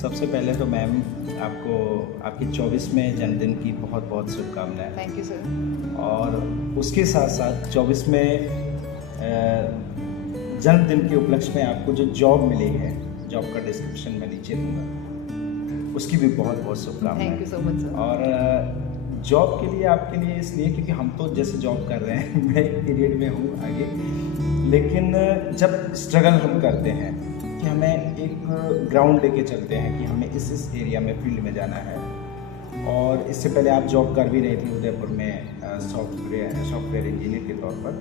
सबसे पहले तो मैम आपको आपकी 24वें जन्मदिन की बहुत बहुत शुभकामनाएं। Thank you sir. और उसके साथ साथ 24वें जन्मदिन के उपलक्ष्य में आपको जो जॉब मिली है, जॉब का डिस्क्रिप्शन मैं नीचे दूंगा, उसकी भी बहुत बहुत शुभकामनाएं। Thank you so much sir. और जॉब के लिए आपके लिए इसलिए क्योंकि हम तो जैसे जॉब कर रहे हैं मैं एक पीरियड में हूँ आगे, लेकिन जब स्ट्रगल हम करते हैं कि हमें एक ग्राउंड लेके चलते हैं कि हमें इस एरिया में फील्ड में जाना है। और इससे पहले आप जॉब कर भी रही थी उदयपुर में सॉफ्टवेयर इंजीनियर के तौर पर।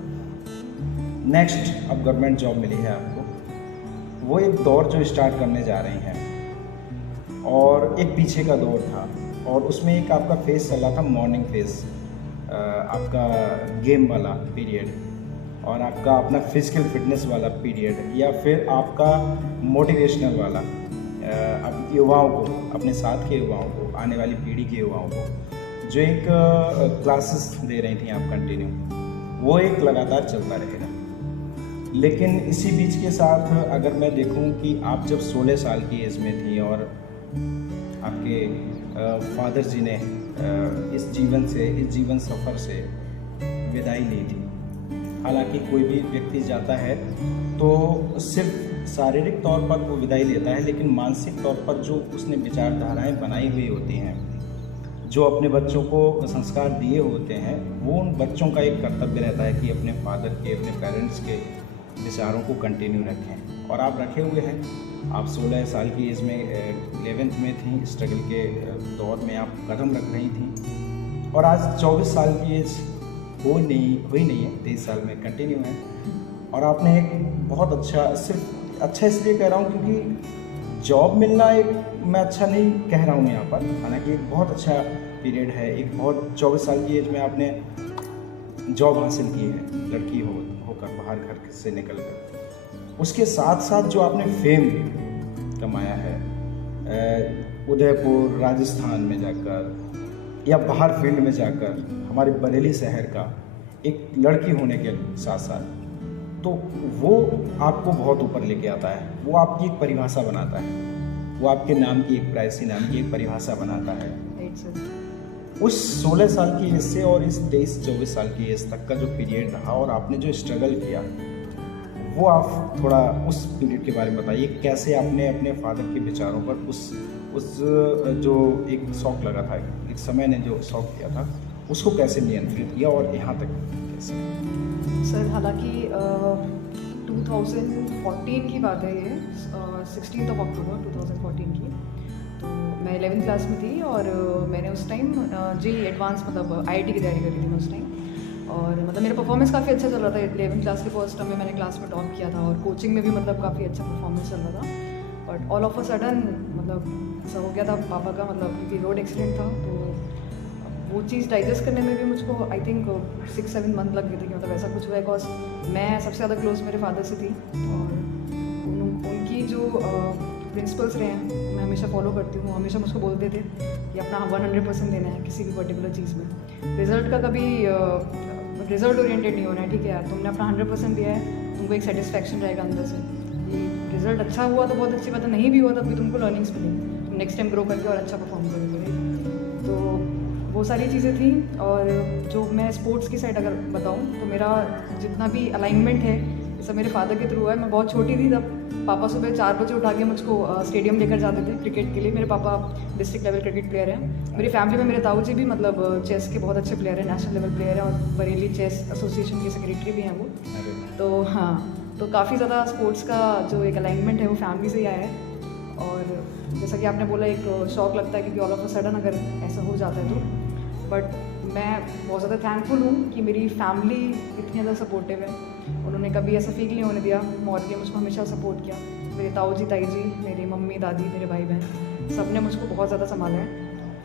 नेक्स्ट अब गवर्नमेंट जॉब मिली है आपको, वो एक दौर जो स्टार्ट करने जा रही हैं और एक पीछे का दौर था और उसमें एक आपका फेस चल रहा था मॉर्निंग फेस, आपका गेम वाला पीरियड और आपका अपना फिजिकल फिटनेस वाला पीरियड, या फिर आपका मोटिवेशनल वाला, अब युवाओं को, अपने साथ के युवाओं को, आने वाली पीढ़ी के युवाओं को जो एक क्लासेस दे रही थी आप कंटिन्यू, वो एक लगातार चलता रहेगा। लेकिन इसी बीच के साथ अगर मैं देखूं कि आप जब 16 साल की एज में थी और आपके फादर जी ने इस जीवन सफ़र से विदाई ली थी। हालांकि कोई भी व्यक्ति जाता है तो सिर्फ शारीरिक तौर पर वो विदाई लेता है, लेकिन मानसिक तौर पर जो उसने विचारधाराएं बनाई हुई होती हैं, जो अपने बच्चों को संस्कार दिए होते हैं, वो उन बच्चों का एक कर्तव्य रहता है कि अपने फादर के, अपने पेरेंट्स के विचारों को कंटिन्यू रखें। और आप रखे हुए हैं। आप 16 साल की एज में 11th में थी, स्ट्रगल के दौर में आप कदम रख रही थी और आज 24 साल की एज हुई नहीं है, 23 साल में कंटिन्यू है। और आपने एक बहुत अच्छा, सिर्फ अच्छा इसलिए कह रहा हूँ क्योंकि जॉब मिलना एक, मैं अच्छा नहीं कह रहा हूँ यहाँ पर, हालांकि एक बहुत अच्छा पीरियड है। एक बहुत 24 साल की एज में आपने जॉब हासिल की है, लड़की होकर बाहर घर से निकल कर। उसके साथ साथ जो आपने फेम कमाया है उदयपुर, राजस्थान में जाकर या बाहर फील्ड में जाकर, हमारे बरेली शहर का एक लड़की होने के साथ साथ, तो वो आपको बहुत ऊपर लेके आता है। वो आपकी एक परिभाषा बनाता है, वो आपके नाम की, एक प्राइसी नाम की एक परिभाषा बनाता है। उस 16 साल की एज से और इस 23-24 साल की एज तक का जो पीरियड रहा और आपने जो स्ट्रगल किया, वो आप थोड़ा उस पीरियड के बारे में बताइए। कैसे आपने अपने फादर के विचारों पर उस जो एक शौक लगा था, एक समय ने जो शौक किया था, उसको कैसे नियंत्रित किया और यहाँ तक कैसे? सर हालांकि 2014 की बात है ये, 16 अक्टूबर 2014 की। तो मैं 11th क्लास में थी और मैंने उस टाइम जी एडवांस मतलब IIT की तैयारी करी थी मैं उस टाइम। और मतलब मेरा परफॉर्मेंस काफ़ी अच्छा चल रहा था। 11th क्लास के फर्स्ट टर्म में मैंने क्लास में टॉप किया था और कोचिंग में भी मतलब काफ़ी अच्छा परफॉर्मेंस चल रहा था। But all of a sudden मतलब ऐसा हो गया था पापा का, मतलब क्योंकि रोड एक्सीडेंट था, तो वो चीज़ डाइजेस्ट करने में भी मुझको आई थिंक 6-7 मंथ लग गए थे कि मतलब ऐसा कुछ हुआ है। बिकॉज मैं सबसे ज़्यादा क्लोज मेरे फादर से थी और उनकी जो प्रिंसिपल्स रहे हैं मैं हमेशा फॉलो करती हूँ। हमेशा मुझको बोलते थे कि अपना 100% देना है किसी भी पर्टिकुलर चीज़ में। रिजल्ट का कभी रिजल्ट ओरिएंटेड नहीं होना है, ठीक है यार, तुमने अपना 100% दिया है, तुमको एक सेटिस्फैक्शन रहेगा अंदर से कि रिजल्ट अच्छा हुआ तो बहुत अच्छी बात है, नहीं भी हुआ तब भी तुमको लर्निंग्स मिलेंगी, तुम नेक्स्ट टाइम ग्रो करके और अच्छा परफॉर्म करोगे। तो वो सारी चीज़ें थी। और जो मैं स्पोर्ट्स की साइड अगर बताऊँ तो मेरा जितना भी अलाइनमेंट है ये सब मेरे फादर के थ्रू है। मैं बहुत छोटी थी तब पापा सुबह 4 बजे उठा के मुझको स्टेडियम लेकर जाते थे क्रिकेट के लिए। मेरे पापा डिस्ट्रिक्ट लेवल क्रिकेट प्लेयर हैं। मेरी फैमिली में मेरे ताऊ जी भी मतलब चेस के बहुत अच्छे प्लेयर हैं, नेशनल लेवल प्लेयर हैं और बरेली चेस एसोसिएशन के सेक्रेटरी भी हैं वो। तो हाँ, तो काफ़ी ज़्यादा स्पोर्ट्स का जो एक अलाइनमेंट है वो फैमिली से ही आया है। और जैसा कि आपने बोला एक शौक लगता है क्योंकि ऑल ऑफ अ सडन अगर ऐसा हो जाता है तो। बट मैं बहुत ज़्यादा थैंकफुल हूँ कि मेरी फैमिली इतनी ज़्यादा सपोर्टिव है। उन्होंने कभी ऐसा फील नहीं होने दिया, मौत ने मुझको हमेशा सपोर्ट किया। मेरे ताऊ जी, ताई जी, मेरी मम्मी, दादी, मेरे भाई बहन, सब ने मुझको बहुत ज़्यादा संभाला है।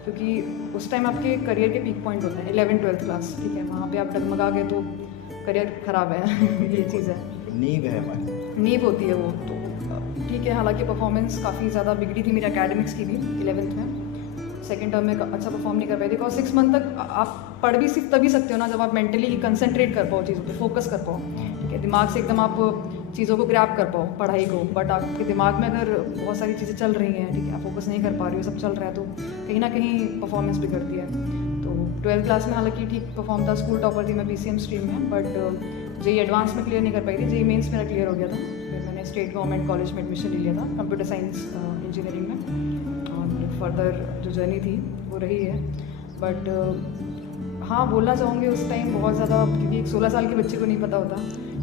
क्योंकि उस टाइम आपके करियर के पीक पॉइंट होते हैं 11th-12th क्लास, ठीक है, वहाँ पे आप डगमगा गए तो करियर ख़राब है ये चीज़ है, नींव है हमारी, नींव होती है वो। तो ठीक है, हालांकि परफॉर्मेंस काफ़ी ज़्यादा बिगड़ी थी मेरी एकेडमिक्स की भी 11th में। सेकेंड टर्म में अच्छा परफॉर्म नहीं कर पाई थी। बिकॉज 6 मंथ तक आप पढ़ भी सिर्फ तभी सकते हो ना जब आप मेंटली कंसंट्रेट कर पाओ, चीज़ों पे फोकस कर पाओ, ठीक है, दिमाग से एकदम आप चीज़ों को ग्रैब कर पाओ, पढ़ाई को। बट आपके दिमाग में अगर बहुत सारी चीज़ें चल रही हैं, ठीक है, आप फोकस नहीं कर पा रहे हो, सब चल रहा है, तो कहीं ना कहीं परफॉर्मेंस बिगड़ती है। तो 12th क्लास में हालांकि ठीक परफॉर्म था, स्कूल टॉपर थी मैं PCM स्ट्रीम में, बट जेई एडवांस में क्लियर नहीं कर पाई थी। जेई मेंस मेरा क्लियर हो गया था, फिर मैंने स्टेट गवर्नमेंट कॉलेज में एडमिशन ले लिया था कंप्यूटर साइंस इंजीनियरिंग में, और फर्दर जो जर्नी थी वो रही है। बट हाँ, बोलना चाहूँगी उस टाइम बहुत ज़्यादा, क्योंकि एक 16 साल के बच्चे को नहीं पता होता,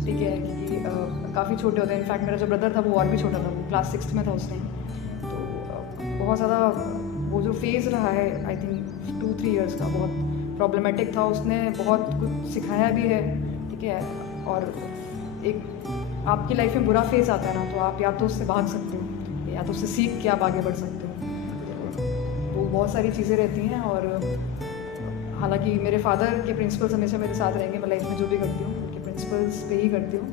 ठीक है, क्योंकि काफ़ी छोटे होते हैं। इनफैक्ट मेरा जो ब्रदर था वो और भी छोटा था, वो क्लास 6th में था उस टाइम। तो बहुत ज़्यादा वो जो फेज़ रहा है, आई थिंक 2-3 ईयर्स का, बहुत प्रॉब्लमेटिक था। उसने बहुत कुछ सिखाया भी है, ठीक है, और एक आपकी लाइफ में बुरा फेज़ आता है ना, तो आप या तो उससे भाग सकते हो या तो उससे सीख के आप आगे बढ़ सकते हो। तो बहुत सारी चीज़ें रहती हैं। और हालांकि मेरे फादर के प्रिंसिपल्स हमेशा मेरे साथ रहेंगे, मैं लाइफ में जो भी करती हूँ उनके प्रिंसिपल्स पे ही करती हूँ।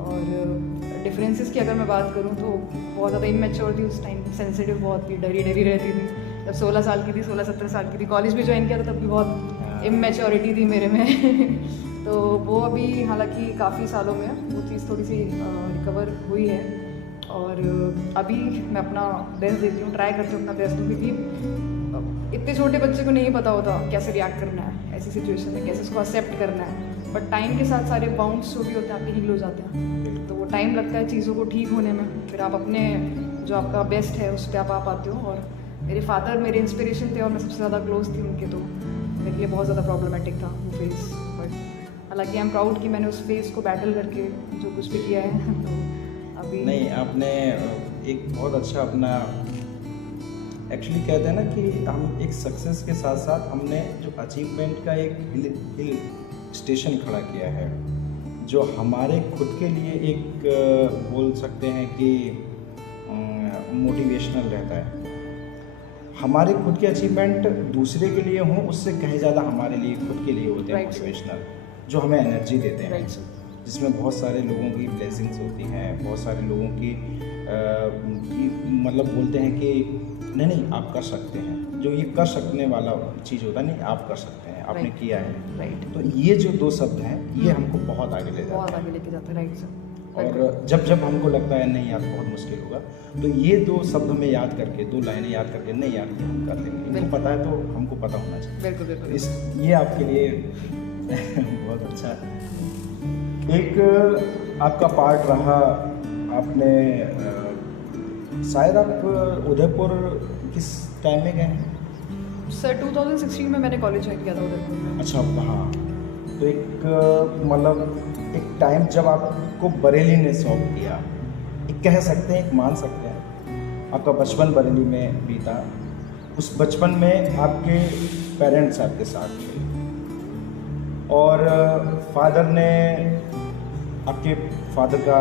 और डिफरेंसेस की अगर मैं बात करूँ तो बहुत ज़्यादा इमेच्योर थी उस टाइम, सेंसिटिव बहुत थी, डरी रहती थी। जब 16 साल की थी, 16-17 साल की थी, कॉलेज भी ज्वाइन किया था, तब भी बहुत इमेच्योरिटी थी मेरे में तो वो अभी हालांकि काफ़ी सालों में वो चीज़ थोड़ी सी रिकवर हुई है। और अभी मैं अपना बेस्ट देती हूँ, ट्राई करती हूँ अपना बेस्ट दूँ, क्योंकि इतने छोटे बच्चे को नहीं पता होता कैसे रिएक्ट करना है ऐसी सिचुएशन में, कैसे उसको एक्सेप्ट करना है। बट टाइम के साथ सारे बाउंड्स जो भी होते हैं आपके हील हो जाते हैं, तो वो टाइम लगता है चीज़ों को ठीक होने में, फिर आप अपने जो आपका बेस्ट है उस पर आप आ पाते हो। और मेरे फादर मेरे इंस्पिरेशन थे और मैं सबसे ज़्यादा क्लोज थी उनके, तो मेरे लिए बहुत ज़्यादा प्रॉब्लमेटिक था वो फेज़। बट हालांकि आई एम प्राउड कि मैंने उस फेज़ को बैटल करके जो कुछ भी किया है तो अभी नहीं, आपने एक बहुत अच्छा अपना, एक्चुअली कहते हैं ना कि हम एक सक्सेस के साथ साथ हमने जो अचीवमेंट का एक हिल स्टेशन खड़ा किया है, जो हमारे खुद के लिए एक बोल सकते हैं कि मोटिवेशनल रहता है। हमारे खुद के अचीवमेंट दूसरे के लिए हों, उससे कहीं ज़्यादा हमारे लिए खुद के लिए होते हैं मोटिवेशनल, जो हमें एनर्जी देते हैं, जिसमें बहुत सारे लोगों की ब्लेसिंग्स होती हैं, बहुत सारे लोगों की मतलब बोलते हैं कि नहीं आप कर सकते हैं, जो ये कर सकने वाला चीज़ होता है, नहीं आप कर सकते हैं, आपने किया है। तो ये जो 2 शब्द हैं, ये हमको बहुत आगे ले जाते हैं। Right sir. और जब हमको लगता है नहीं यार बहुत मुश्किल होगा, तो ये 2 शब्द हमें याद करके, 2 लाइनें याद करके, नहीं यार ये हम कर लेंगे, इनको पता है तो हमको पता होना चाहिए। बिल्कुल। ये आपके लिए बहुत अच्छा एक आपका पार्ट रहा। आपने शायद आप उदयपुर किस टाइम में गए हैं सर? 2016 में मैंने कॉलेज ज्वाइन किया था उदयपुर में। अच्छा, हाँ। तो एक मतलब एक टाइम जब आपको बरेली ने सौंप दिया, एक कह सकते हैं, एक मान सकते हैं, आपका बचपन बरेली में बीता। उस बचपन में आपके पेरेंट्स आपके साथ थे और आपके फादर का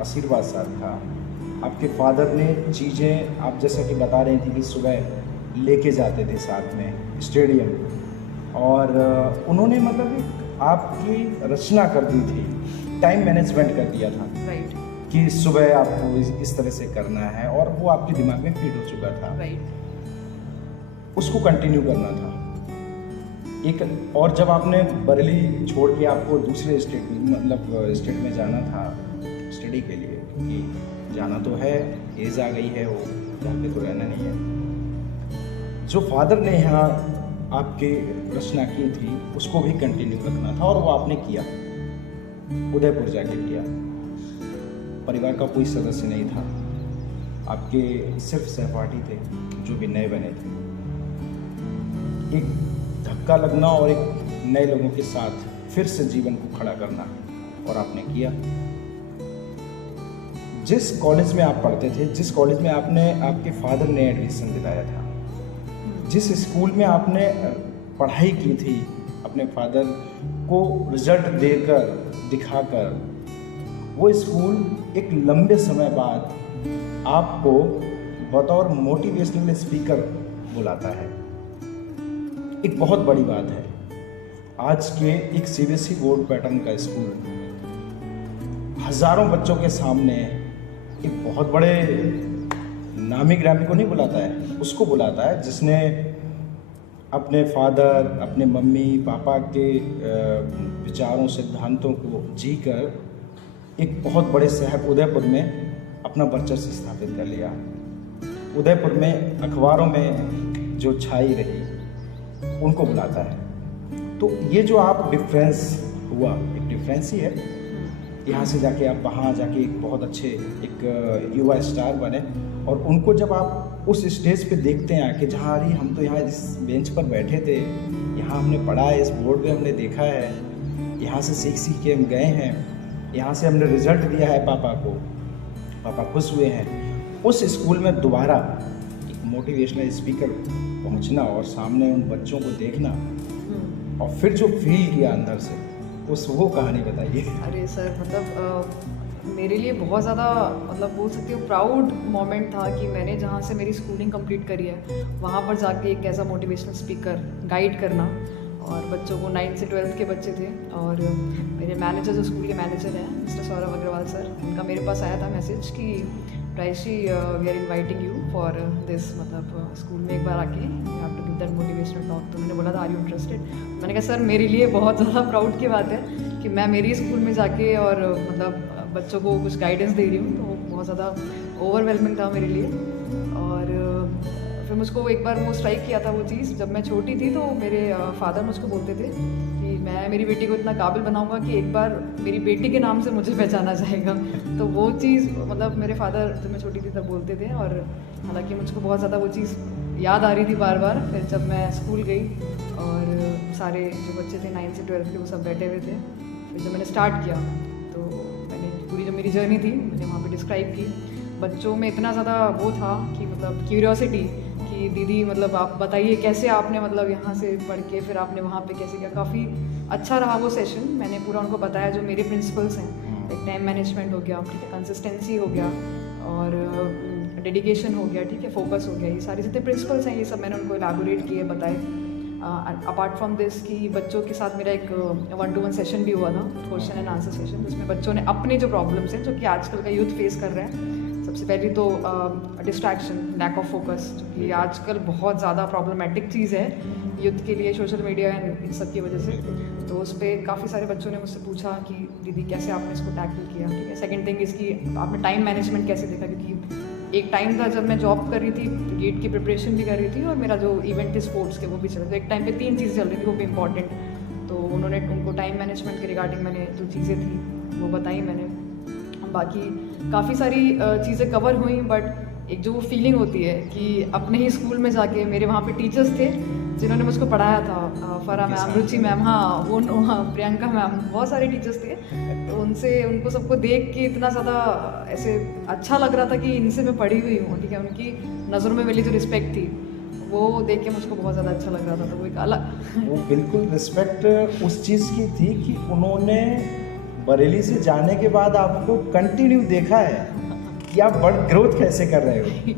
आशीर्वाद साथ था। आपके फादर ने चीज़ें, आप जैसा कि बता रही थी कि सुबह लेके जाते थे साथ में स्टेडियम, और उन्होंने मतलब आपकी रचना कर दी थी, टाइम मैनेजमेंट कर दिया था। राइट। कि सुबह आपको इस तरह से करना है, और वो आपके दिमाग में फिट हो चुका था। राइट। उसको कंटिन्यू करना था एक। और जब आपने बरेली छोड़ के आपको दूसरे स्टेट में जाना था स्टडी के लिए, क्योंकि जाना तो है, एज आ गई है, वो जाके तो रहना नहीं है। जो फादर ने यहाँ आपकी रचना की थी उसको भी कंटिन्यू रखना था, और वो आपने किया, उदयपुर जाके किया। परिवार का कोई सदस्य नहीं था, आपके सिर्फ सहपाठी थे जो भी नए बने थे। एक धक्का लगना और एक नए लोगों के साथ फिर से जीवन को खड़ा करना, और आपने किया। जिस कॉलेज में आप पढ़ते थे, जिस कॉलेज में आपके फादर ने एडमिशन दिलाया था, जिस स्कूल में आपने पढ़ाई की थी, अपने फादर को रिजल्ट देकर दिखाकर, वो स्कूल एक लंबे समय बाद आपको बतौर मोटिवेशनल स्पीकर बुलाता है। एक बहुत बड़ी बात है। आज के एक CBSE बोर्ड पैटर्न का स्कूल हज़ारों बच्चों के सामने एक बहुत बड़े नामी ग्रामी को नहीं बुलाता है, उसको बुलाता है जिसने अपने फादर, अपने मम्मी पापा के विचारों सिद्धांतों को जीकर एक बहुत बड़े शहर उदयपुर में अपना वर्चस्व स्थापित कर लिया। उदयपुर में अखबारों में जो छाई रही उनको बुलाता है। तो ये जो आप डिफरेंस हुआ, एक डिफरेंस ही है। यहाँ से जाके आप वहाँ जाके एक बहुत अच्छे एक युवा स्टार बने, और उनको जब आप उस स्टेज पे देखते हैं आके, जहाँ अरे हम तो यहाँ इस बेंच पर बैठे थे, यहाँ हमने पढ़ा है, इस बोर्ड पे हमने देखा है, यहाँ से सीख के हम गए हैं, यहाँ से हमने रिजल्ट दिया है पापा को, पापा खुश हुए हैं। उस स्कूल में दोबारा एक मोटिवेशनल स्पीकर पहुँचना और सामने उन बच्चों को देखना, और फिर जो फील किया अंदर से, उस वो कहानी बताइए। अरे सर, मतलब मेरे लिए बहुत ज़्यादा, मतलब बोल सकती हूँ प्राउड मोमेंट था कि मैंने जहाँ से मेरी स्कूलिंग कंप्लीट करी है वहाँ पर जाके एक ऐसा मोटिवेशनल स्पीकर गाइड करना, और बच्चों को 9th से 12th के बच्चे थे, और मेरे मैनेजर जो स्कूल के मैनेजर हैं मिस्टर सौरभ अग्रवाल सर, उनका मेरे पास आया था मैसेज कि प्रायशी we are inviting you for this, मतलब स्कूल में एक बार आके you have to give that motivational talk. तो मैंने बोला था आर यू इंटरेस्टेड? मैंने कहा सर मेरे लिए बहुत ज़्यादा प्राउड की बात है कि मैं मेरी स्कूल में जाके और मतलब बच्चों को कुछ गाइडेंस दे रही हूँ, तो बहुत ज़्यादा ओवरवेलमिंग था मेरे लिए। और फिर मुझको एक बार वो स्ट्राइक किया था वो चीज़, जब मैं छोटी थी तो मेरे फादर मुझको बोलते थे कि मैं मेरी बेटी को इतना काबिल बनाऊंगा कि एक बार मेरी बेटी के नाम से मुझे पहचाना जाएगा। तो वो चीज़ मतलब मेरे फादर जब मैं छोटी थी तब बोलते थे, और हालांकि मुझको बहुत ज़्यादा वो चीज़ याद आ रही थी बार बार। फिर जब मैं स्कूल गई और सारे जो बच्चे थे 9th से 12th के वो सब बैठे हुए थे, फिर जब मैंने स्टार्ट किया तो मैंने पूरी जो मेरी जर्नी थी मैंने वहाँ पे डिस्क्राइब की। बच्चों में इतना ज़्यादा वो था कि मतलब क्यूरियोसिटी कि दीदी मतलब आप बताइए कैसे आपने मतलब यहाँ से पढ़ के फिर आपने वहाँ पे कैसे किया। काफ़ी अच्छा रहा वो सेशन। मैंने पूरा उनको बताया जो मेरे प्रिंसिपल्स हैं, एक टाइम मैनेजमेंट हो गया, ठीक है, कंसिस्टेंसी हो गया, और डेडिकेशन हो गया, ठीक है, फोकस हो गया, ये सारे जितने प्रिंसिपल्स हैं ये सब मैंने उनको एलैबोरेट किए, बताए। अपार्ट फ्रॉम दिस कि बच्चों के साथ मेरा एक 1-to-1 सेशन भी हुआ था, क्वेश्चन एंड आंसर सेशन, जिसमें बच्चों ने अपने जो प्रॉब्लम्स हैं जो कि आजकल का यूथ फेस कर रहा है, सबसे पहली तो डिस्ट्रैक्शन, लैक ऑफ फोकस, जो कि आजकल बहुत ज़्यादा प्रॉब्लमेटिक चीज़ है यूथ के लिए, सोशल मीडिया एंड इन सब की वजह से। तो उस पर काफ़ी सारे बच्चों ने मुझसे पूछा कि दीदी कैसे आपने इसको टैकल किया, ठीक है। सेकेंड थिंग इसकी आपने टाइम मैनेजमेंट कैसे देखा, क्योंकि एक टाइम था जब मैं जॉब कर रही थी, गेट की प्रिपरेशन भी कर रही थी, और मेरा जो इवेंट थे स्पोर्ट्स के वो भी चल रहे थे। एक टाइम पे 3 चीज़ें चल रही थी, वो भी इंपॉर्टेंट। तो उन्होंने उनको टाइम मैनेजमेंट के रिगार्डिंग मैंने जो चीज़ें थी वो बताई मैंने। बाकी काफ़ी सारी चीज़ें कवर हुई, बट एक जो वो फीलिंग होती है कि अपने ही स्कूल में जाके, मेरे वहाँ पे टीचर्स थे जिन्होंने मुझको पढ़ाया था, फरा मैम, रुचि मैम, हाँ वो प्रियंका मैम, बहुत सारे टीचर्स थे। तो उनको सबको देख के इतना ज़्यादा ऐसे अच्छा लग रहा था कि इनसे मैं पढ़ी हुई हूँ, ठीक है। उनकी नज़रों में मेरी जो रिस्पेक्ट थी वो देख के मुझको बहुत ज़्यादा अच्छा लग रहा था। तो वो एक अलग वो बिल्कुल रिस्पेक्ट उस चीज़ की थी कि उन्होंने बरेली से जाने के बाद आपको कंटिन्यू देखा है कि आप ग्रोथ कैसे कर रहे हो।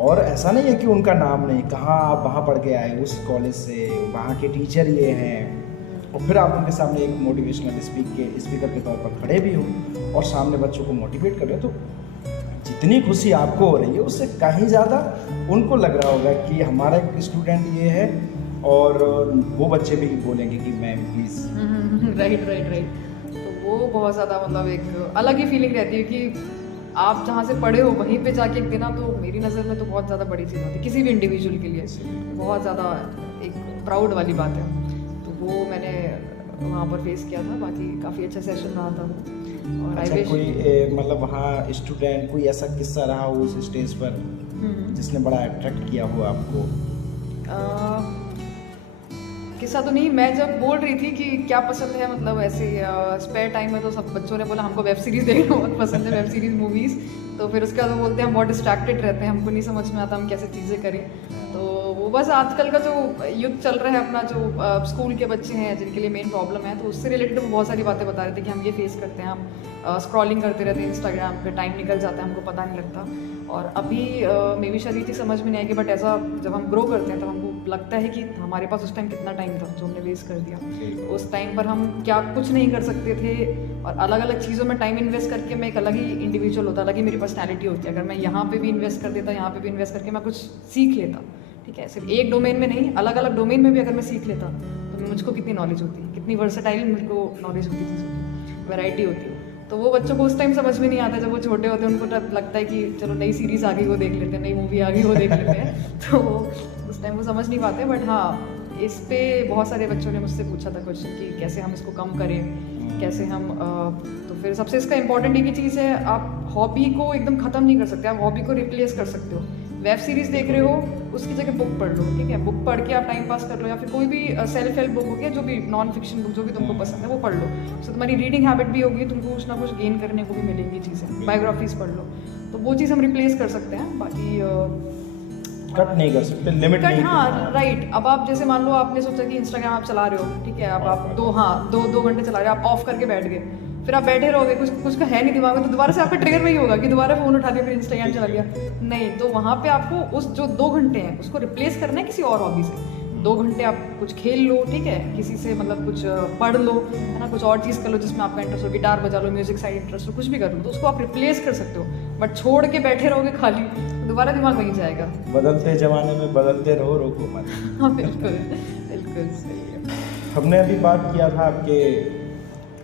और ऐसा नहीं है कि उनका नाम नहीं, कहाँ आप वहाँ पढ़ के आए, उस कॉलेज से, वहाँ के टीचर ये हैं, और फिर आप उनके सामने एक मोटिवेशनल स्पीकर के तौर पर खड़े भी हो और सामने बच्चों को मोटिवेट कर रहे हो। तो जितनी खुशी आपको हो रही है उससे कहीं ज़्यादा उनको लग रहा होगा कि हमारा एक स्टूडेंट ये है, और वो बच्चे भी बोलेंगे कि मैम प्लीज़। राइट। तो वो बहुत ज़्यादा मतलब एक अलग ही फीलिंग रहती है कि आप जहाँ से पढ़े हो वहीं पे जाके एक देना, तो मेरी नज़र में तो बहुत ज़्यादा बड़ी चीज़ होती है किसी भी इंडिविजुअल के लिए, बहुत ज़्यादा एक प्राउड वाली बात है। तो वो मैंने वहाँ पर फेस किया था। बाकी काफ़ी अच्छा सेशन रहा था वो। और अच्छा, कोई मतलब वहाँ स्टूडेंट कोई ऐसा किस्सा रहा हो उस स्टेज पर जिसने बड़ा अट्रैक्ट किया हो आपको? किस्सा तो नहीं, मैं जब बोल रही थी कि क्या पसंद है, मतलब ऐसे स्पेयर टाइम में, तो सब बच्चों ने बोला हमको वेब सीरीज़ देखना बहुत पसंद है, वेब सीरीज़ मूवीज़। तो फिर उसके बाद वो बोलते हैं हम बहुत डिस्ट्रैक्टेड रहते हैं, हमको नहीं समझ में आता हम कैसे चीज़ें करें। तो वो बस आजकल का जो युग चल रहा है अपना, जो स्कूल के बच्चे हैं जिनके लिए मेन प्रॉब्लम है, तो उससे रिलेटेड वो बहुत सारी बातें बता रहे थे कि हम ये फेस करते हैं, हम स्क्रॉलिंग करते रहते हैं इंस्टाग्राम पे, टाइम निकल जाता है हमको पता नहीं लगता। और अभी मे भी शायद ये चीज़ समझ में नहीं आएगी, बट ऐसा जब हम ग्रो करते हैं तब हमको लगता है कि हमारे पास उस टाइम कितना टाइम था जो हमने वेस्ट कर दिया। उस टाइम पर हम क्या कुछ नहीं कर सकते थे, और अलग अलग चीज़ों में टाइम इन्वेस्ट करके मैं एक अलग ही इंडिविजुअल होता, अलग ही मेरी पर्सनैलिटी होती है। अगर मैं यहाँ पे भी इन्वेस्ट कर देता, यहाँ पे भी इन्वेस्ट करके मैं कुछ सीख लेता, ठीक है, सिर्फ एक डोमेन में नहीं, अलग अलग डोमेन में भी अगर मैं सीख लेता तो मुझको कितनी नॉलेज होती, कितनी वर्सेटाइल मुझको नॉलेज होती, चीज़ों की वैरायटी होती है। तो वो बच्चों को उस टाइम समझ में नहीं आता, जब वो छोटे होते हैं उनको तब लगता है कि चलो नई सीरीज़ आ गई वो देख लेते हैं, नई मूवी आ गई वो देख लेते हैं तो उस टाइम वो समझ नहीं पाते। बट हाँ, इस पे बहुत सारे बच्चों ने मुझसे पूछा था क्वेश्चन कि कैसे हम इसको कम करें, कैसे हम तो फिर सबसे इसका इंपॉर्टेंट एक ही चीज़ है, आप हॉबी को एकदम ख़त्म नहीं कर सकते, आप हॉबी को रिप्लेस कर सकते हो। वेब सीरीज़ देख रहे हो, उसकी जगह बुक पढ़ लो, ठीक है, बुक पढ़ के आप टाइम पास कर लो, या फिर कोई भी सेल्फ हेल्प बुक हो गया, जो भी नॉन फिक्शन बुक जो भी तुमको पसंद है वो पढ़ लो। सो तुम्हारी रीडिंग हैबिट भी होगी, तुमको कुछ ना कुछ गेन करने को भी मिलेंगी चीज़ें। बायोग्राफीज पढ़ लो, तो वो चीज़ हम रिप्लेस कर सकते हैं। बाकी कट नहीं कर सकते, लिमिट नहीं। हाँ राइट। अब आप जैसे मान लो आपने सोचा कि इंस्टाग्राम आप चला रहे हो, ठीक है, अब आप दो घंटे चला रहे हो, आप ऑफ करके बैठ गए, फिर आप बैठे रहोगे, कुछ का है नहीं दिमाग में, तो दोबारा से आपका ट्रिगर वही होगा कि दोबारा फ़ोन उठा लिया फिर इंस्टाग्राम चला गया। नहीं, तो वहाँ पे आपको उस जो 2 घंटे हैं उसको रिप्लेस करना है किसी और हॉबी से। 2 घंटे आप कुछ खेल लो, ठीक है, किसी से मतलब कुछ पढ़ लो, है ना, कुछ और चीज़ कर लो जिसमें आपका इंटरेस्ट हो, गिटार बजा लो, म्यूजिक साइड इंटरेस्ट हो, कुछ भी कर लो, तो उसको आप रिप्लेस कर सकते हो। बट छोड़ के बैठे रहोगे खाली, तो दोबारा दिमाग वहीं जाएगा। बदलते ज़माने में बदलते रहो, रोको मत। हाँ बिल्कुल बिल्कुल सही है। हमने अभी बात किया था आपके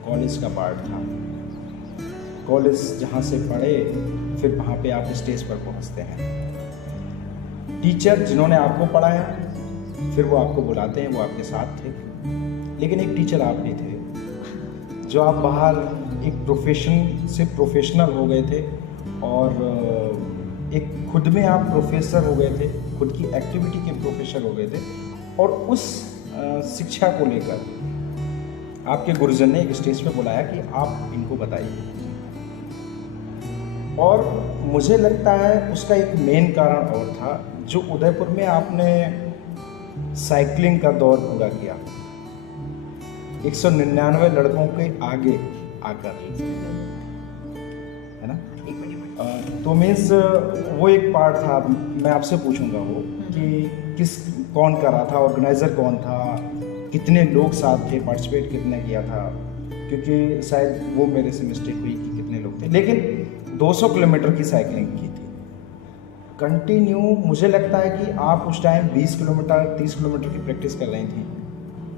कॉलेज का पार्ट था, कॉलेज जहाँ से पढ़े फिर वहाँ पे आप स्टेज पर पहुँचते हैं, टीचर जिन्होंने आपको पढ़ाया फिर वो आपको बुलाते हैं, वो आपके साथ थे। लेकिन एक टीचर आप भी थे जो आप बाहर एक प्रोफेशन से प्रोफेशनल हो गए थे, और एक खुद में आप प्रोफेसर हो गए थे, खुद की एक्टिविटी के प्रोफेसर हो गए थे। और उस शिक्षा को लेकर आपके गुरुजन ने एक स्टेज पे बुलाया कि आप इनको बताइए, और मुझे लगता है उसका एक मेन कारण और था, जो उदयपुर में आपने साइकिलिंग का दौर पूरा किया 199 लड़कों के आगे आकर, है ना। तो मीन्स वो एक पार्ट था। मैं आपसे पूछूंगा वो कि कौन कर रहा था, ऑर्गेनाइजर कौन था, कितने लोग साथ थे, पार्टिसिपेट कितने किया था, क्योंकि शायद वो मेरे से मिस्टेक हुई कि कितने लोग थे। लेकिन 200 किलोमीटर की साइकिलिंग की थी कंटिन्यू। मुझे लगता है कि आप उस टाइम 20 किलोमीटर 30 किलोमीटर की प्रैक्टिस कर रही थी।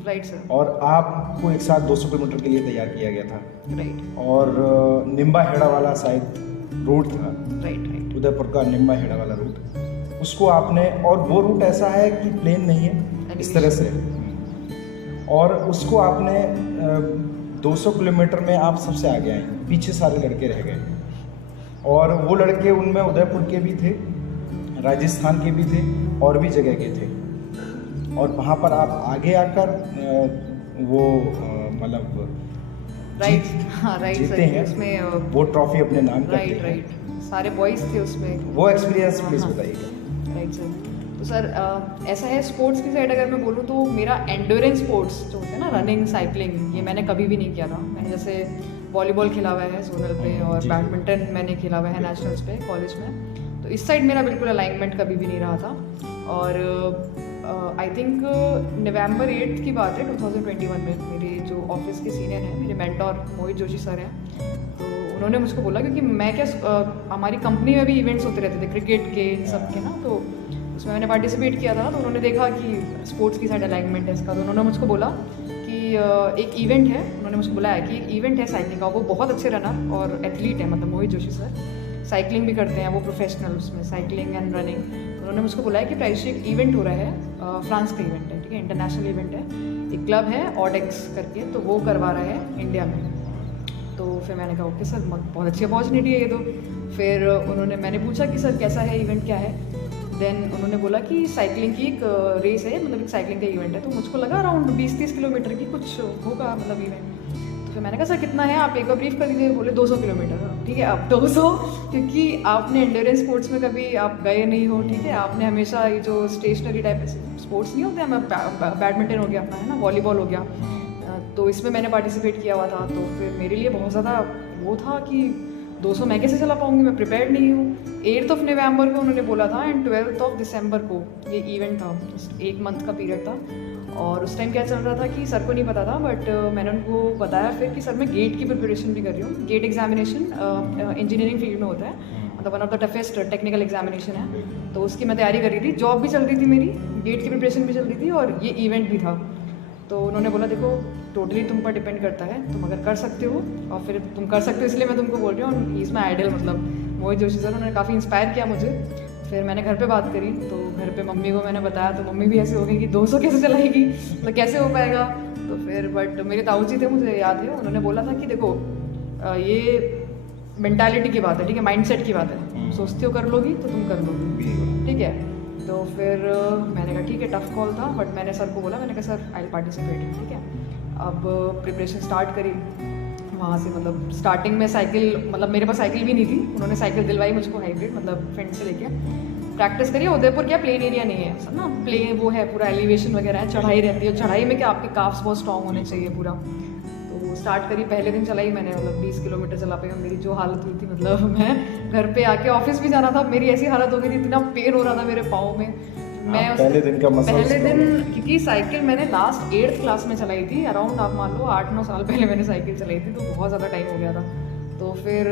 Right sir. और आपको एक साथ 200 किलोमीटर के लिए तैयार किया गया था। राइट। और निम्बा हेड़ा वाला शायद रूट था। राइट। उदयपुर का निम्बा हेड़ा वाला रूट, उसको आपने, और वो रूट ऐसा है कि प्लेन नहीं है इस तरह से, और उसको आपने 200 किलोमीटर में आप सबसे आगे आए, पीछे सारे लड़के रह गए। और वो लड़के, उनमें उदयपुर के भी थे, राजस्थान के भी थे, और भी जगह के थे। और वहाँ पर आप आगे आकर वो मतलब राइट, हाँ राइट जीते सर, हैं उसमें वो ट्रॉफी अपने नाम करते राइट हैं। राइट, सारे बॉयज़ थे उसमें। वो एक्सपीरियंस प्लीज हाँ, बताइएगा। Right sir. तो सर ऐसा है, स्पोर्ट्स की साइड अगर मैं बोलूँ तो मेरा एंड्योरेंस स्पोर्ट्स जो होते हैं ना, रनिंग, साइकिलिंग, ये मैंने कभी भी नहीं किया था। मैंने जैसे वॉलीबॉल खेला हुआ है जोनल पे, और जी। बैडमिंटन मैंने खेला हुआ है नेशनल्स पे कॉलेज में, तो इस साइड मेरा बिल्कुल अलाइनमेंट कभी भी नहीं रहा था। और आई थिंक नवंबर 8 की बात है 2021 में, मेरे जो ऑफिस के सीनियर हैं, मेरे मेंटोर मोहित जोशी सर हैं, तो उन्होंने मुझको बोला, क्योंकि मैं क्या हमारी कंपनी में भी इवेंट्स होते रहते थे क्रिकेट के सब के ना, तो उसमें मैंने पार्टिसिपेट किया था। तो उन्होंने देखा कि स्पोर्ट्स की साइड अलाइनमेंट है इसका, तो उन्होंने मुझको बोला कि एक इवेंट है, उन्होंने मुझको बुलाया कि एक इवेंट है साइकिलिंग का, वो बहुत अच्छे रनर और एथलीट है, मतलब मोहित जोशी सर साइकिलिंग भी करते हैं, वो प्रोफेशनल उसमें साइकिलिंग एंड रनिंग। उन्होंने मुझको बुलाया कि प्राइस एक इवेंट हो रहा है, फ्रांस का इवेंट है, ठीक है, इंटरनेशनल इवेंट है, एक क्लब है ऑडेक्स करके, तो वो करवा रहा है इंडिया में। तो फिर मैंने कहा ओके सर, बहुत अच्छी अपॉर्चुनिटी है ये तो। फिर मैंने पूछा कि सर कैसा है, इवेंट क्या है। देन उन्होंने बोला कि साइकिलिंग की एक रेस है, मतलब एक साइकिलिंग का इवेंट है। तो मुझको लगा अराउंड 20-30 किलोमीटर की कुछ होगा मतलब इवेंट। तो फिर मैंने कहा सर कितना है, आप एक बार ब्रीफ कर दीजिए। बोले 200 किलोमीटर। ठीक है, अब 200, क्योंकि आपने एंड्योरेंस स्पोर्ट्स में कभी आप गए नहीं हो, ठीक है, आपने हमेशा ये जो स्टेशनरी टाइप स्पोर्ट्स नहीं होते, हमें बैडमिंटन हो गया अपना, है ना, वॉलीबॉल हो गया, तो इसमें मैंने पार्टिसिपेट किया हुआ था। तो फिर मेरे लिए बहुत ज़्यादा वो था कि 200 मैं कैसे चला पाऊँगी, मैं प्रिपेयर्ड नहीं हूँ। 8 नवंबर को उन्होंने बोला था, एंड 12 दिसंबर को ये इवेंट था, एक मंथ का पीरियड था। और उस टाइम क्या चल रहा था कि सर को नहीं पता था, बट मैंने उनको बताया फिर कि सर मैं गेट की प्रिपरेशन भी कर रही हूँ। गेट एग्जामिनेशन इंजीनियरिंग फील्ड में होता है, मतलब one of the toughest technical examination है, तो उसकी मैं तैयारी कर रही थी, जॉब भी चल रही थी मेरी, गेट की प्रिपरेशन भी चल रही थी, और ये इवेंट भी था। तो उन्होंने बोला देखो टोटली तुम पर डिपेंड करता है, तुम अगर कर सकते हो और फिर तुम कर सकते हो, इसलिए मैं तुमको बोल रही हूँ। ही इज़ माई आइडल, मतलब मोहित जोशी सर, उन्होंने काफ़ी इंस्पायर किया मुझे। फिर मैंने घर पे बात करी, तो घर पे मम्मी को मैंने बताया, तो मम्मी भी ऐसे हो गई कि 200 कैसे चलाएगी, तो कैसे हो पाएगा। तो फिर बट मेरे ताऊजी थे, मुझे याद है, उन्होंने बोला था कि देखो ये मेंटालिटी की बात है, ठीक है, माइंडसेट की बात है, सोचते हो कर लोगी तो तुम कर लोगी, ठीक है। तो फिर मैंने कहा ठीक है, टफ कॉल था, बट मैंने सर को बोला, मैंने कहा सर आई विल पार्टिसिपेट, ठीक है। अब प्रिपरेशन स्टार्ट करी वहाँ से, मतलब स्टार्टिंग में साइकिल, मतलब मेरे पास साइकिल भी नहीं थी, उन्होंने साइकिल दिलवाई मुझको हाइब्रिड, मतलब फ्रेंड से लेके प्रैक्टिस करिए। उदयपुर क्या प्लेन एरिया नहीं है सर ना, प्लेन वो है पूरा एलिवेशन वगैरह है, चढ़ाई रहती है, चढ़ाई में क्या आपके काफ्स बहुत स्ट्रॉन्ग होने चाहिए पूरा। तो स्टार्ट करी, पहले दिन चलाई मैंने, मतलब 20 किलोमीटर चला पाई। मेरी जो हालत हुई थी, मतलब मैं घर पे आके ऑफिस भी जाना था, मेरी ऐसी हालत हो गई थी, इतना पेन हो रहा था मेरे पाँव में। मैं पहले दिन का मसला, पहले दिन, क्योंकि साइकिल मैंने लास्ट 8th क्लास में चलाई थी, अराउंड आप मान लो 8-9 साल पहले मैंने साइकिल चलाई थी, तो बहुत ज़्यादा टाइम हो गया था। तो फिर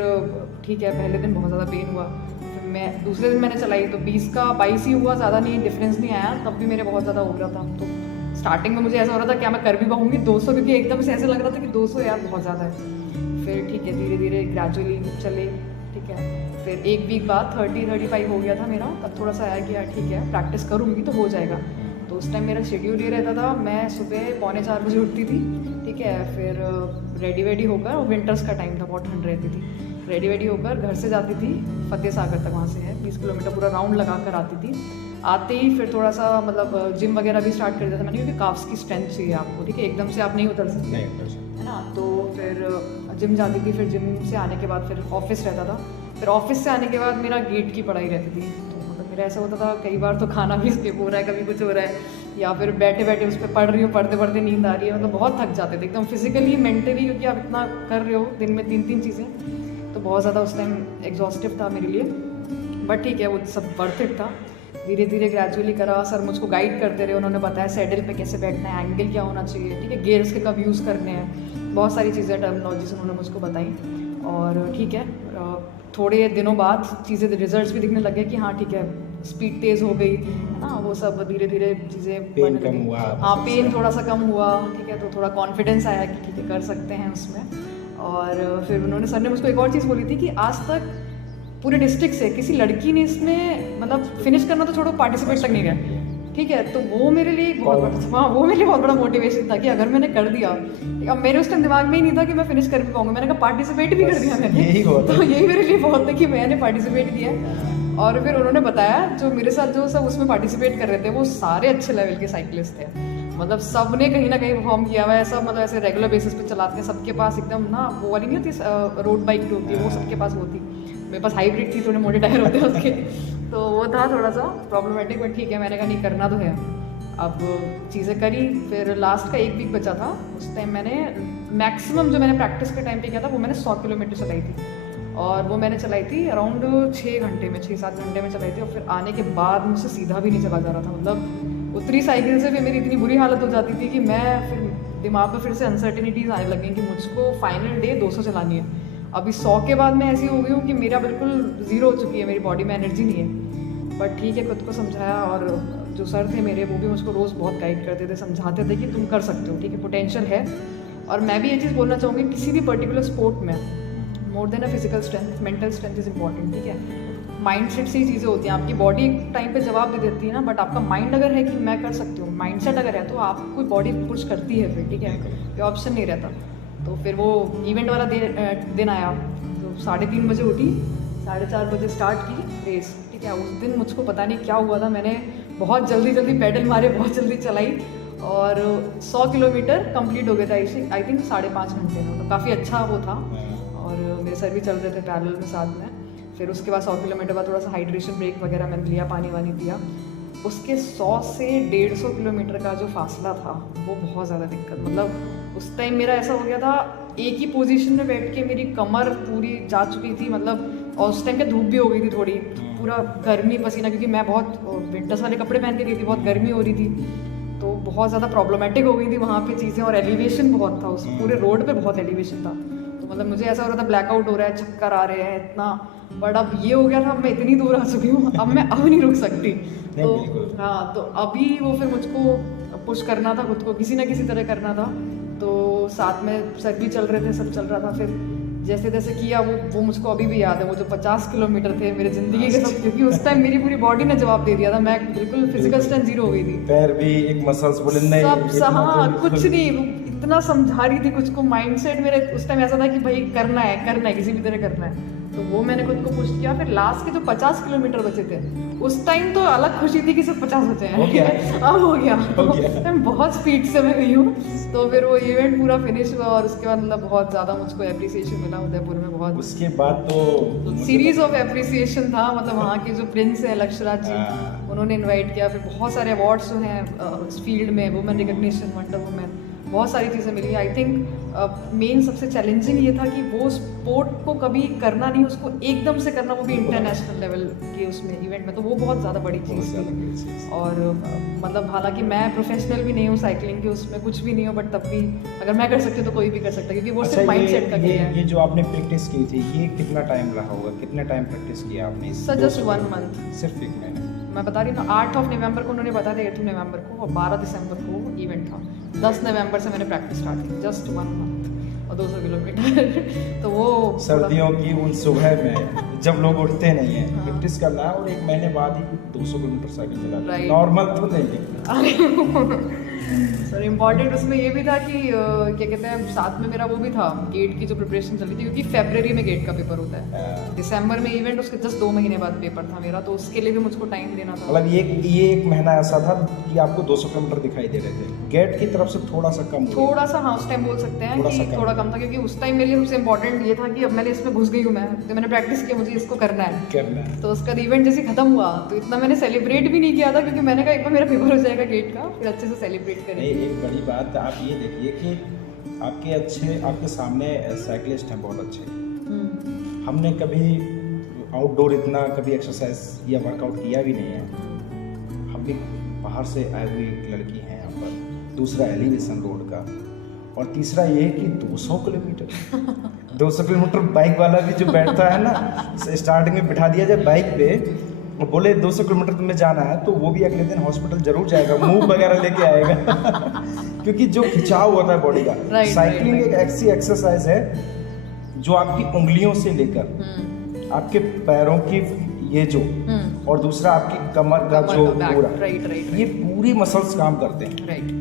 ठीक है, पहले दिन बहुत ज़्यादा पेन हुआ। फिर मैं दूसरे दिन मैंने चलाई तो 20 का 22 ही हुआ, ज़्यादा नहीं, डिफरेंस नहीं आया, तब भी मेरे बहुत ज़्यादा हो रहा था। तो स्टार्टिंग में मुझे ऐसा हो रहा था क्या मैं कर भी पाऊँगी 200, क्योंकि एकदम से ऐसे लग रहा था कि 200 यार बहुत ज़्यादा है। फिर ठीक है, धीरे धीरे ग्रेजुअली चले, ठीक है। फिर एक वीक बाद 30-35 हो गया था मेरा, तब थोड़ा सा आया कि यार ठीक है, प्रैक्टिस करूँगी तो हो जाएगा। तो उस टाइम मेरा शेड्यूल ये रहता था, मैं सुबह 3:45 बजे उठती थी, ठीक है। फिर रेडी वेडी होकर, विंटर्स का टाइम था, बहुत ठंड रहती थी, रेडी वेडी होकर घर से जाती थी फतेह सागर तक, वहाँ से है 20 किलोमीटर, पूरा राउंड लगा कर आती थी। आते ही फिर थोड़ा सा मतलब जिम वगैरह भी स्टार्ट कर दिया था मैंने, क्योंकि काफ्स की स्ट्रेंथ चाहिए आपको, ठीक है, एकदम से आप नहीं उतर सकते, है ना। तो फिर जिम जाती थी, फिर जिम से आने के बाद फिर ऑफिस रहता था, फिर ऑफिस से आने के बाद मेरा गेट की पढ़ाई रहती थी। तो मतलब मेरा ऐसा होता था, कई बार तो खाना भी स्किप हो रहा है, कभी कुछ हो रहा है, या फिर बैठे बैठे उस पर पढ़ रही हूँ, पढ़ते पढ़ते नींद आ रही है, मतलब बहुत थक जाते थे एकदम फिजिकली मेंटली, क्योंकि आप इतना कर रहे हो दिन में 3-3 चीज़ें, तो बहुत ज़्यादा उस टाइम एग्जॉस्टिव था मेरे लिए। बट ठीक है, वो सब वर्थ इट था। धीरे धीरे ग्रेजुअली करा, सर मुझको गाइड करते रहे, उन्होंने बताया सैडल पे कैसे बैठना है, एंगल क्या होना चाहिए, ठीक है, गियर्स के कब यूज़ करने हैं, बहुत सारी चीज़ें टर्मिनोलॉजीज उन्होंने मुझको बताई। और ठीक है, थोड़े दिनों बाद चीज़ें, रिजल्ट्स भी दिखने लगे कि हाँ ठीक है, स्पीड तेज़ हो गई, है ना, वो सब धीरे धीरे चीज़ें पेन कम हुआ, हाँ पेन थोड़ा सा कम हुआ, ठीक है। तो थोड़ा कॉन्फिडेंस आया कि ठीक है कर सकते हैं उसमें। और फिर उन्होंने, सर ने मुझको एक और चीज़ बोली थी कि आज तक पूरे डिस्ट्रिक्ट से किसी लड़की ने इसमें मतलब फिनिश करना तो छोड़ो, पार्टिसिपेट तक नहीं गया, ठीक है। तो वो मेरे लिए बहुत बड़ा, हाँ वो मेरे लिए बहुत बड़ा मोटिवेशन था कि अगर मैंने कर दिया, अब मेरे उस टाइम दिमाग में ही नहीं था कि मैं फिनिश कर भी पाऊंगा, मैंने कहा पार्टिसिपेट भी कर दिया मैंने, तो यही मेरे लिए बहुत था कि मैंने पार्टिसिपेट किया। और फिर उन्होंने बताया, जो मेरे साथ जो सब उसमें पार्टिसिपेट कर रहे थे, वो सारे अच्छे लेवल के साइकिलिस्ट थे, मतलब सब ने कहीं ना कहीं परफॉर्म किया हुआ है, सब मतलब ऐसे रेगुलर बेसिस पे चलाते हैं, सबके पास एकदम ना वो वाली नहीं होती रोड बाइक जो होती है, वो सबके पास होती, मेरे पास हाइब्रिड थी, थोड़े मोटे टायर होते हैं उसके, तो वो था थोड़ा सा प्रॉब्लमेटिक, बट ठीक है, मैंने कहा नहीं करना तो है। अब चीज़ें करी, फिर लास्ट का 1 वीक बचा था, उस टाइम मैंने मैक्सिमम जो मैंने प्रैक्टिस के टाइम पे किया था वो मैंने 100 किलोमीटर चलाई थी, और वो मैंने चलाई थी अराउंड 6 घंटे में, 6-7 घंटे में चलाई थी। और फिर आने के बाद मुझसे सीधा भी नहीं चला जा रहा था, मतलब उतरी साइकिल से फिर मेरी इतनी बुरी हालत हो जाती थी कि मैं फिर दिमाग में फिर से अनसर्टिनिटीज़ आने लगी कि मुझको फाइनल डे 200 चलानी है। अभी 100 के बाद मैं ऐसी हो गई हूँ कि मेरा बिल्कुल ज़ीरो हो चुकी है, मेरी बॉडी में एनर्जी नहीं है। बट ठीक है, खुद को समझाया, और जो सर थे मेरे वो भी मुझको रोज़ बहुत गाइड करते थे, समझाते थे कि तुम कर सकते हो, ठीक है, पोटेंशियल है। और मैं भी ये चीज़ बोलना चाहूँगी, किसी भी पर्टिकुलर स्पोर्ट में more than a physical strength, mental strength is important, ठीक है। माइंडसेट से ही चीज़ें होती हैं, आपकी बॉडी एक टाइम पे जवाब दे देती है ना, बट आपका माइंड अगर है कि मैं कर सकती हूँ, माइंडसेट अगर है, तो आपको बॉडी पुश करती है फिर, ठीक है, ये ऑप्शन नहीं रहता। तो फिर वो इवेंट वाला दिन आया, तो 3:30 बजे उठी, 4:30 बजे स्टार्ट की रेस, ठीक है। उस दिन मुझको पता नहीं क्या हुआ था, मैंने बहुत जल्दी पैडल मारे, बहुत जल्दी चलाई, और 100 किलोमीटर कंप्लीट हो गया था आई थिंक 5.5 घंटे में, तो काफ़ी अच्छा वो था। और मेरे सर भी चल रहे थे पैरेलल में साथ में। फिर उसके बाद 100 किलोमीटर बाद थोड़ा सा हाइड्रेशन ब्रेक वगैरह मैंने लिया, पानी वानी पिया। उसके 100 से 150 किलोमीटर का जो फासला था वो बहुत ज़्यादा दिक्कत, मतलब उस टाइम मेरा ऐसा हो गया था, एक ही पोजीशन में बैठ के मेरी कमर पूरी जा चुकी थी, मतलब और उस टाइम पे धूप भी हो गई थी थोड़ी, पूरा गर्मी पसीना, क्योंकि मैं बहुत विंटर्स वाले कपड़े पहन के गई थी, बहुत गर्मी हो रही थी, तो बहुत ज़्यादा प्रॉब्लमेटिक हो गई थी वहाँ पे चीज़ें। और एलिवेशन बहुत था, उस पूरे रोड पे बहुत एलिवेशन था, तो मतलब मुझे ऐसा हो रहा था ब्लैकआउट हो रहा है, चक्कर आ रहे हैं इतना। बट अब ये हो गया था, मैं इतनी दूर आ चुकी हूँ, अब मैं नहीं रुक सकती। तो हाँ, तो अभी वो फिर मुझको पुश करना था खुद को, किसी ना किसी तरह करना था। तो साथ में सर भी चल रहे थे, सब चल रहा था। फिर जैसे जैसे किया वो मुझको अभी भी याद है, वो जो 50 किलोमीटर थे मेरे ज़िंदगी के सब, क्योंकि उस टाइम मेरी पूरी बॉडी ने जवाब दे दिया था, मैं बिल्कुल फिजिकल स्ट्रेंथ जीरो हो गई थी। पैर भी एक मसल्स बोले नहीं सब हाँ कुछ नहीं, वो इतना समझा रही थी कुछ को, माइंडसेट मेरे उस टाइम ऐसा था कि भाई करना है किसी भी तरह करना है। तो वो मैंने खुद को पुश किया। फिर लास्ट के जो 50 किलोमीटर बचे थे उस टाइम तो अलग खुशी थी कि सिर्फ 50 बचे हैं, हो गया। अब हो गया। मैं बहुत स्पीड से मैं गई हूँ। तो फिर वो इवेंट पूरा फिनिश हुआ और उसके बाद मतलब बहुत ज़्यादा मुझको एप्रिसिएशन मिला उदयपुर में, बहुत। उसके बाद तो सीरीज ऑफ एप्रिसिएशन था, मतलब वहाँ के जो प्रिंस है लक्षराज जी, उन्होंने इनवाइट किया। फिर बहुत सारे अवार्ड्स जो हैं इस फील्ड में, वुमेन रिकग्निशन, वंडर वुमेन, बहुत सारी चीज़ें मिली। आई थिंक मेन सबसे चैलेंजिंग ये था कि वो स्पोर्ट को कभी करना नहीं, उसको एकदम से करना, वो भी इंटरनेशनल लेवल के उसमें इवेंट में, तो वो बहुत ज़्यादा बड़ी चीज़ थी। और मतलब हालांकि मैं प्रोफेशनल भी नहीं हूँ साइकिलिंग के उसमें, कुछ भी नहीं हूँ, बट तब भी अगर मैं कर सकती हूँ तो कोई भी कर सकता है, क्योंकि वो सिर्फ माइंड सेट का खेल है। ये जो आपने प्रैक्टिस की थी, ये कितना टाइम रहा होगा, कितना टाइम प्रैक्टिस किया आपने? सर जस्ट 1 मंथ, सिर्फ 1 महीने। मैं बता रही हूँ ना, 8 नवंबर को उन्होंने बताया था, 8 नवंबर को, और 12 दिसंबर को इवेंट था। 10 नवंबर से मैंने प्रैक्टिस स्टार्ट की, जस्ट 1 मंथ और 200 किलोमीटर। तो वो सर्दियों की उन सुबह में जब लोग उठते नहीं है, प्रैक्टिस करना है और 1 महीने बाद ही 200 किलोमीटर साइकिल चलाना, नॉर्मल तो नहीं। सर इम्पॉर्टेंट उसमें ये भी था कि क्या कहते हैं, साथ में मेरा वो भी था, गेट की जो प्रिपरेशन चल रही थी, क्योंकि फरवरी में गेट का पेपर होता है, दिसंबर में इवेंट, उसके जस्ट 2 महीने बाद पेपर था मेरा, तो उसके लिए भी मुझको टाइम देना था। मतलब ये 1 महीना ऐसा था कि आपको 200 किलोमीटर दिखाई दे रहे थे, गेट की तरफ से थोड़ा सा कम, थोड़ा सा, हाँ उस टाइम बोल सकते हैं कि थोड़ा कम था, क्योंकि उस टाइम मेरे लिए सबसे इम्पोर्टेंट ये था कि अब मैंने इसमें घुस गई हूँ मैं, तो मैंने प्रैक्टिस किया, मुझे इसको करना है। तो उसका इवेंट जैसे खत्म हुआ तो इतना मैंने सेलिब्रेट भी नहीं किया था, क्योंकि मैंने कहा एक बार मेरा पेपर हो जाएगा गेट का, फिर अच्छे से सेलिब्रेट करेंगे। एक बड़ी बात आप ये देखिए कि आपके सामने साइकिलिस्ट हैं बहुत अच्छे। हमने कभी आउटडोर इतना कभी एक्सरसाइज या वर्कआउट किया भी नहीं है, हम भी बाहर से आई हुई एक लड़की हैं यहाँ पर, दूसरा एलिवेशन रोड का, और तीसरा ये कि 200 किलोमीटर 200 किलोमीटर बाइक वाला भी जो बैठता है ना, स्टार्टिंग में बिठा दिया जाए बाइक पे और बोले 200 किलोमीटर तुम्हें जाना है, तो वो भी अगले दिन हॉस्पिटल जरूर जाएगा, मूव वगैरह लेके आएगा। क्योंकि जो खिंचाव होता है बॉडी का, साइकिलिंग एक ऐसी एक्सरसाइज है जो आपकी उंगलियों से लेकर आपके पैरों की ये जो, और दूसरा आपकी कमर का जो पूरा, ये पूरी मसल्स काम करते हैं।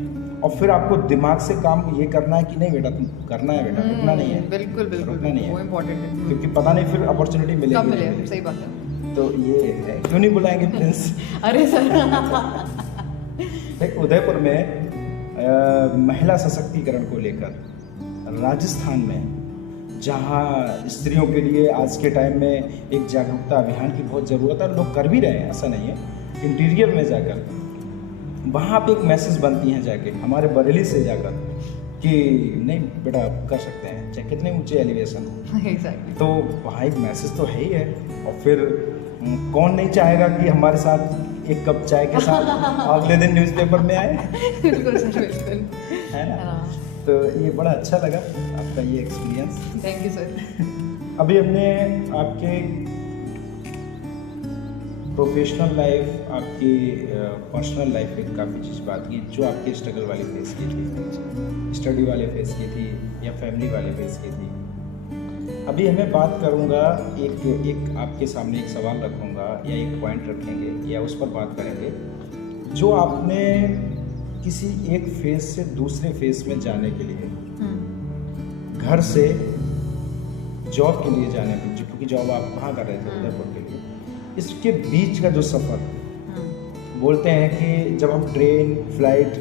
और फिर आपको दिमाग से काम ये करना है कि नहीं बेटा तुम करना है, बेटा रुकना नहीं है, बिल्कुल रुकना नहीं है, वो इम्पोर्टेंट है, क्योंकि पता नहीं फिर अपॉर्चुनिटी मिलेगी कब मिलेगी। सही बात है। तो ये है, क्यों नहीं बुलाएंगे प्रिंस? अरे सर एक उदयपुर में महिला सशक्तिकरण को लेकर राजस्थान में, जहाँ स्त्रियों के लिए आज के टाइम में एक जागरूकता अभियान की बहुत ज़रूरत है, लोग कर भी रहे हैं, ऐसा नहीं है, इंटीरियर में जाकर वहाँ पे एक मैसेज बनती हैं जाके हमारे बरेली से जाकर कि नहीं बेटा आप कर सकते हैं, चाहे कितने ऊंचे एलिवेशन हो। exactly. तो वहाँ एक मैसेज तो है ही है। और फिर कौन नहीं चाहेगा कि हमारे साथ एक कप चाय के साथ अगले दिन न्यूज़पेपर में आए। बिल्कुल सर, बिल्कुल है ना। तो ये बड़ा अच्छा लगा आपका ये एक्सपीरियंस। Thank you sir. अभी हमने आपके प्रोफेशनल लाइफ, आपकी पर्सनल लाइफ में काफ़ी चीज़ बात की, जो आपकी स्ट्रगल वाली फेस की थी, स्टडी वाले फेस की थी या फैमिली वाले फेस की थी। अभी हमें बात करूँगा, एक आपके सामने एक सवाल रखूँगा या एक पॉइंट रखेंगे या उस पर बात करेंगे, जो आपने किसी एक फेस से दूसरे फेस में जाने के लिए, घर से जॉब के लिए जाने के लिए, क्योंकि जॉब आप वहाँ कर रहे थे उदयपुर के लिए, इसके बीच का जो सफ़र, बोलते हैं कि जब हम ट्रेन फ्लाइट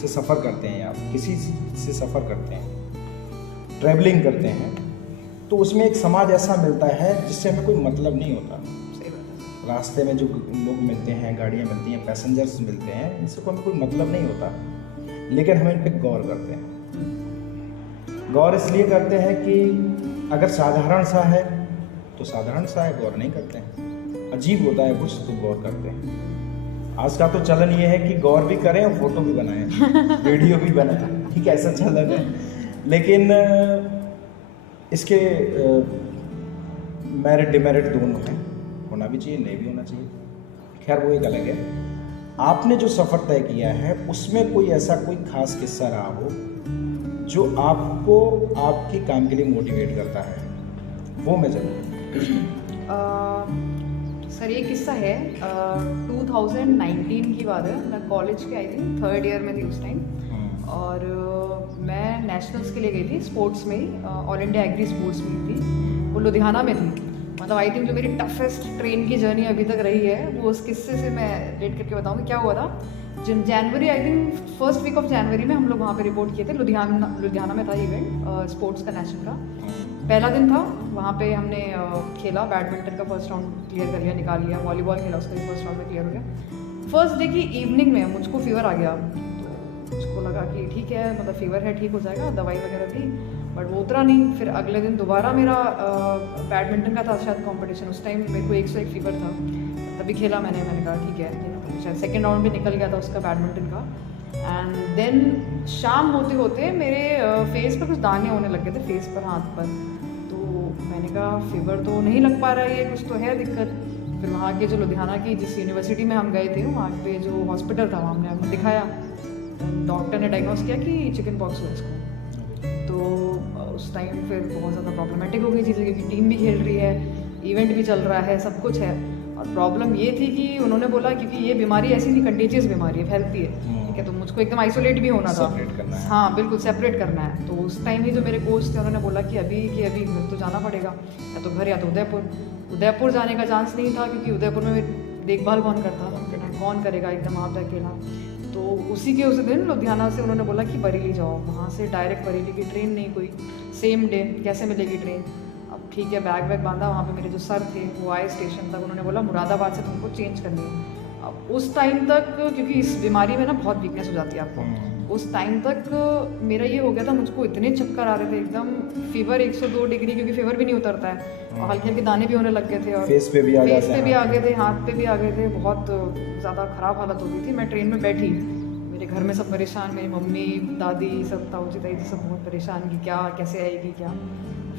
से सफ़र करते हैं या किसी से सफ़र करते हैं, ट्रैवलिंग करते हैं, तो उसमें एक समाज ऐसा मिलता है जिससे हमें कोई मतलब नहीं होता। रास्ते में जो लोग मिलते हैं, गाड़ियाँ मिलती हैं, पैसेंजर्स मिलते हैं, इनसे हमें कोई मतलब नहीं होता, लेकिन हम इन पर गौर करते हैं। गौर इसलिए करते हैं कि अगर साधारण सा है तो साधारण सा है, गौर नहीं करते हैं। अजीब होता है कुछ तो गौर करते हैं। आज का तो चलन ये है कि गौर भी करें और फोटो भी बनाएं, वीडियो भी बनाएं, ठीक है, ऐसा चलन है। लेकिन इसके मेरिट डिमेरिट दोनों हैं, होना भी चाहिए, नहीं भी होना चाहिए, खैर वो एक अलग है। आपने जो सफ़र तय किया है उसमें कोई ऐसा कोई खास किस्सा रहा हो जो आपको आपके काम के लिए मोटिवेट करता है, वो मैं जानूँ। सर ये किस्सा है 2019 की बात है। मैं कॉलेज के आई थी, 3rd ईयर में थी उस टाइम, और मैं नेशनल्स के लिए गई थी स्पोर्ट्स में ही, ऑल इंडिया एग्री स्पोर्ट्स में थी, वो लुधियाना में थी। मतलब आई थिंक जो मेरी टफेस्ट ट्रेन की जर्नी अभी तक रही है वो उस किस्से से मैं रेट करके बताऊँगी। क्या हुआ था, January, I think 1st week of January में हम लोग वहाँ पे रिपोर्ट किए थे। लुधियाना में था इवेंट स्पोर्ट्स का, नेशनल का पहला दिन था। वहाँ पे हमने खेला, बैडमिंटन का फर्स्ट राउंड क्लियर कर लिया, निकाल लिया, वॉलीबॉल खेला, उसका भी फर्स्ट राउंड में क्लियर हो गया। फर्स्ट डे की इवनिंग में मुझको फीवर आ गया, तो मुझको लगा कि ठीक है, मतलब फीवर है, ठीक हो जाएगा, दवाई वगैरह थी, बट वो उतरा नहीं। फिर अगले दिन दोबारा मेरा बैडमिंटन का था शायद कंपटीशन, उस टाइम मेरे को 101 फीवर था, तभी खेला मैंने कहा ठीक है, शायद सेकेंड राउंड भी निकल गया था उसका बैडमिंटन का। एंड देन शाम होते होते मेरे फेस पर कुछ दाने होने लग गए थे, फेस पर, हाथ पर। तो मैंने कहा फीवर तो नहीं लग पा रहा है, ये कुछ तो है दिक्कत। फिर वहाँ के जो लुधियाना की जिस यूनिवर्सिटी में हम गए थे, वहाँ पे जो हॉस्पिटल था वहाँ हमने दिखाया, डॉक्टर ने डायग्नोस किया कि चिकन पॉक्स हुआ इसको। तो उस टाइम फिर बहुत ज़्यादा प्रॉब्लमेटिक हो गई चीज़ें, क्योंकि टीम भी खेल रही है, इवेंट भी चल रहा है, सब कुछ है। और प्रॉब्लम ये थी कि उन्होंने बोला क्योंकि ये बीमारी ऐसी नहीं, कंटेजियस बीमारी है, फैलती है, ठीक है, तो मुझको एकदम आइसोलेट भी होना था, हाँ बिल्कुल सेपरेट करना है। तो उस टाइम ही जो मेरे कोच थे उन्होंने बोला कि अभी तो जाना पड़ेगा, या तो घर या तो उदयपुर जाने का चांस नहीं था, क्योंकि उदयपुर में देखभाल कौन करता, कौन करेगा एकदम आप अकेला। तो उसी के उस दिन लुधियाना से उन्होंने बोला कि बरेली जाओ, वहाँ से डायरेक्ट बरेली की ट्रेन नहीं कोई, सेम डे कैसे मिलेगी ट्रेन। अब ठीक है, बैग वैग बांधा, वहाँ पे मेरे जो सर थे वो आए स्टेशन तक, उन्होंने बोला मुरादाबाद से तुमको चेंज करनी है। अब उस टाइम तक, क्योंकि इस बीमारी में ना बहुत वीकनेस हो जाती है आपको, उस टाइम तक मेरा ये हो गया था, मुझको इतने चक्कर आ रहे थे, एकदम फीवर 102 डिग्री, क्योंकि फीवर भी नहीं उतरता है, और हल्के हल्के दाने भी होने लग गए थे, और फेस पे भी आ गए थे, हाथ पे भी आ गए थे, बहुत ज़्यादा ख़राब हालत हो गई थी। मैं ट्रेन में बैठी, मेरे घर में सब परेशान, मेरी मम्मी, दादी, सब ताऊजी ताई जी सब बहुत परेशान कि क्या, कैसे आएगी क्या।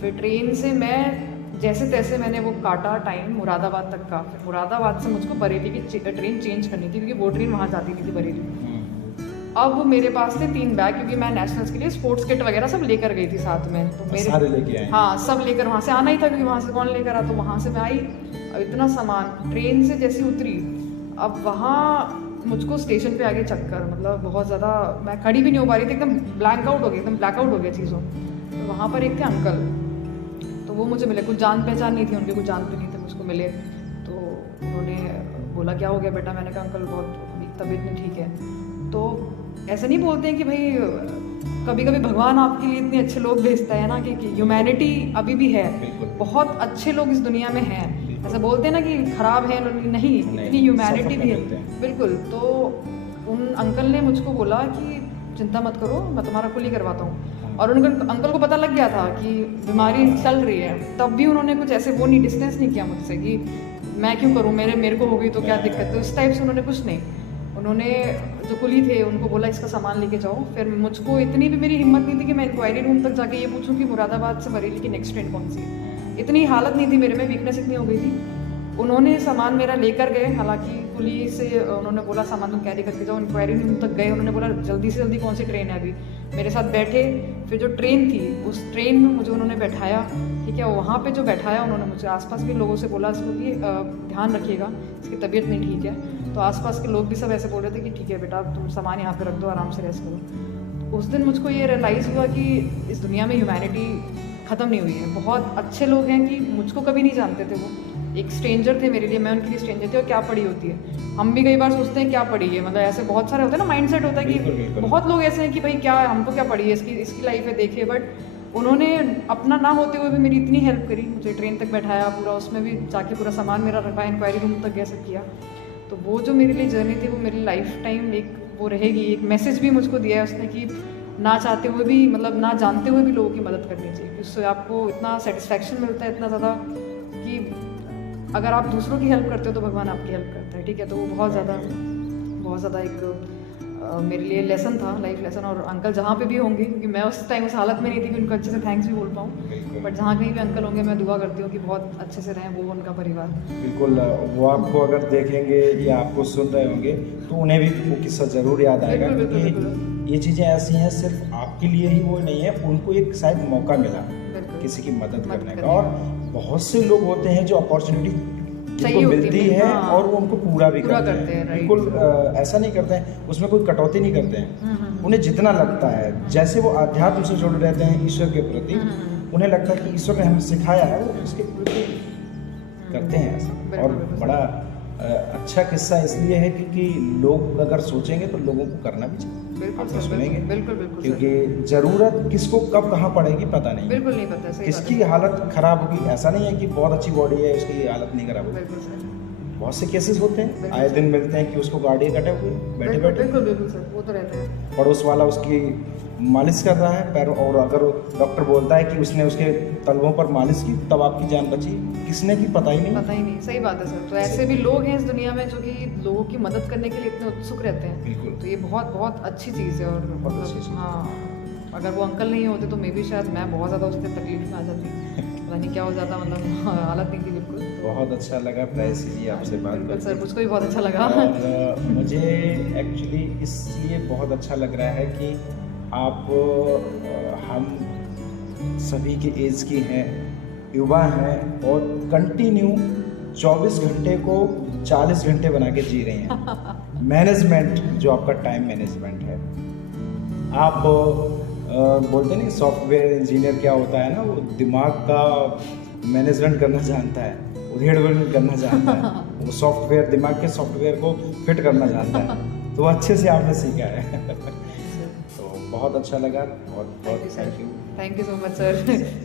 फिर ट्रेन से मैं जैसे तैसे मैंने वो काटा टाइम मुरादाबाद तक का। फिर मुरादाबाद से मुझको बरेली की ट्रेन चेंज करनी थी, क्योंकि वो ट्रेन वहाँ जाती नहीं थी बरेली। अब मेरे पास थे 3 बैग, क्योंकि मैं नेशनल्स के लिए स्पोर्ट्स किट वगैरह सब लेकर गई थी साथ में, तो मेरे सारे लेके आए, हाँ सब लेकर वहाँ से आना ही था, क्योंकि वहाँ से कौन लेकर आ। तो वहाँ से मैं आई, अब इतना सामान, ट्रेन से जैसी उतरी, अब वहाँ मुझको स्टेशन पे आ गए चक्कर, मतलब बहुत ज़्यादा, मैं खड़ी भी नहीं हो पा रही थी, एकदम ब्लैंक आउट हो गई, एकदम ब्लैक आउट हो गया चीज़ों। तो वहाँ पर एक थे अंकल, तो वो मुझे मिले, कुछ जान पहचान नहीं थी उनके, कुछ जानते नहीं थे, मुझको मिले। तो उन्होंने बोला क्या हो गया बेटा, मैंने कहा अंकल बहुत तबीयत नहीं ठीक है। तो ऐसा नहीं बोलते हैं कि भाई कभी कभी भगवान आपके लिए इतने अच्छे लोग भेजता है ना, कि ह्यूमैनिटी अभी भी है, बहुत अच्छे लोग इस दुनिया में हैं। ऐसा बोलते हैं ना कि खराब है, नहीं, इतनी ह्यूमैनिटी भी है, बिल्कुल। तो उन अंकल ने मुझको बोला कि चिंता मत करो, मैं तुम्हारा कुली करवाता हूँ। और अंकल को पता लग गया था कि बीमारी चल रही है, तब भी उन्होंने कुछ ऐसे वो नहीं, डिस्टेंस नहीं किया मुझसे कि मैं क्यों करूँ, मेरे को हो गई तो क्या दिक्कत। तो इस टाइप से उन्होंने कुछ नहीं, उन्होंने जो कुली थे उनको बोला इसका सामान लेके जाओ। फिर मुझको इतनी भी मेरी हिम्मत नहीं थी कि मैं इंक्वायरी रूम तक जाके ये पूछूं कि मुरादाबाद से बरेली की नेक्स्ट ट्रेन कौन सी है। इतनी हालत नहीं थी मेरे में, वीकनेस इतनी हो गई थी। उन्होंने सामान मेरा लेकर गए, हालांकि पुलिस से उन्होंने बोला सामान तुम कैरी करके जाओ। इंक्वायरी रूम तक गए, उन्होंने बोला जल्दी से जल्दी कौन सी ट्रेन है अभी। मेरे साथ बैठे, फिर जो ट्रेन थी उस ट्रेन में मुझे उन्होंने बैठाया, ठीक है। वहाँ पे जो बैठाया उन्होंने मुझे, आसपास के लोगों से बोला इसको कि ध्यान रखिएगा, इसकी तबीयत नहीं ठीक है। तो आसपास के लोग भी सब ऐसे बोल रहे थे कि ठीक है बेटा तुम सामान यहाँ पे रख दो, आराम से रेस्ट करो। तो उस दिन मुझको ये रियलाइज़ हुआ कि इस दुनिया में ह्यूमैनिटी ख़त्म नहीं हुई है। बहुत अच्छे लोग हैं कि मुझको कभी नहीं जानते थे, वो एक स्ट्रेंजर थे मेरे लिए, मैं उनके लिए स्ट्रेंजर थी। और क्या पड़ी होती है, हम भी कई बार सोचते हैं क्या पड़ी है, मतलब ऐसे बहुत सारे होते हैं ना, माइंडसेट होता है कि बहुत लोग ऐसे हैं कि भाई क्या हमको क्या पड़ी है, इसकी लाइफ है देखिए। बट उन्होंने अपना ना होते हुए भी मेरी इतनी हेल्प करी, मुझे ट्रेन तक बैठाया, पूरा उसमें भी जाके पूरा सामान मेरा रखा, इंक्वायरी रूम तक गया, सब किया। तो वो जो मेरे लिए जर्नी थी वो मेरी लाइफ टाइम एक वो रहेगी। एक मैसेज भी मुझको दिया है उसने कि ना चाहते हुए भी, मतलब ना जानते हुए भी लोगों की मदद करनी चाहिए। उससे आपको इतना सेटिस्फैक्शन मिलता है, इतना ज़्यादा, कि अगर आप दूसरों की हेल्प करते हो तो भगवान आपकी हेल्प करता है, ठीक है। तो वो बहुत ज़्यादा एक मेरे लिए लेसन था, लाइफ लेसन। और अंकल जहाँ पे भी होंगे, क्योंकि मैं उस टाइम उस हालत में नहीं थी कि उनको अच्छे से थैंक्स भी बोल पाऊँ, बिल्कुल। बट जहाँ कहीं भी अंकल होंगे मैं दुआ करती हूँ कि बहुत अच्छे से रहें वो, उनका परिवार। बिल्कुल, वो आपको अगर देखेंगे या आपको सुन रहे होंगे तो उन्हें भी वो किस्सा ज़रूर याद आएगा, बिल्कुल, बिल्कुल, क्योंकि ये चीज़ें ऐसी हैं, सिर्फ आपके लिए ही वो नहीं है, उनको एक शायद मौका मिला बिल्कुल। किसी की मदद करने का। करने और बहुत से लोग होते हैं जो अपॉर्चुनिटी चाहिए जिनको होती मिलती है, है हाँ। और वो उनको पूरा भी पूरा करते करते हैं, राइट। बिल्कुल ऐसा नहीं करते हैं, उसमें कोई कटौती नहीं करते हैं। उन्हें जितना लगता है, जैसे वो आध्यात्म से जुड़े रहते हैं ईश्वर के प्रति, उन्हें लगता है कि ईश्वर ने हमें सिखाया है, वो उसके प्रति करते हैं ऐसा। बिल्कुल, और बिल्कुल। बड़ा अच्छा किस्सा इसलिए है क्योंकि लोग अगर सोचेंगे तो लोगों को करना भी चाहिए। बिल्कुल आप तो सर, सुनेंगे, बिल्कुल बिल्कुल सर। क्योंकि ज़रूरत किसको कब कहाँ पड़ेगी पता नहीं। बिल्कुल नहीं पता, सही बात किसकी है। हालत खराब होगी, ऐसा नहीं है कि बहुत अच्छी बॉडी है उसकी हालत नहीं खराब होगी। बिल्कुल सर, बहुत से केसेस होते हैं, बिल्कुल आए सर। दिन मिलते हैं कि उसको गाड़ी कटे हुए बैठे बिल्कुल बैठे, बिल्कुल बिल्कुल सर, वो तो रहता है। पड़ोस वाला उसकी मालिश कर रहा है पैर, और अगर डॉक्टर बोलता है कि उसने उसके तलवों पर मालिश की तब आपकी जान बची, किसने की पता ही नहीं। पता ही नहीं, सही बात है सर। तो ऐसे भी लोग हैं इस दुनिया में जो कि लोगों की मदद करने के लिए इतने उत्सुक रहते हैं। बिल्कुल। तो ये बहुत बहुत अच्छी चीज़ है। और बहुत अच्छी चीज़ है। हाँ, अगर वो अंकल नहीं होते तो मे भी शायद मैं बहुत ज़्यादा उसके तकलीफ में आ जाती, पता नहीं क्या हो जाता, मतलब हालत नहीं थी बिल्कुल। तो बहुत अच्छा लगा प्राइसी जी आपसे बात बिल्कुल सर, करके। मुझको भी बहुत अच्छा लगा। और मुझे एक्चुअली इसलिए बहुत अच्छा लग रहा है कि आप हम सभी के एज की हैं, युवा हैं, और कंटिन्यू 24 घंटे को 40 घंटे बना के जी रहे हैं। मैनेजमेंट जो आपका टाइम मैनेजमेंट है, आप बोलते नहीं सॉफ्टवेयर इंजीनियर क्या होता है ना, वो दिमाग का मैनेजमेंट करना जानता है, उधेड़-बुन करना जानता है, वो सॉफ्टवेयर दिमाग के सॉफ्टवेयर को फिट करना जानता है, तो वो अच्छे से आपने सीखा है। तो बहुत अच्छा लगा और बहुत thank you. Thank you so much sir.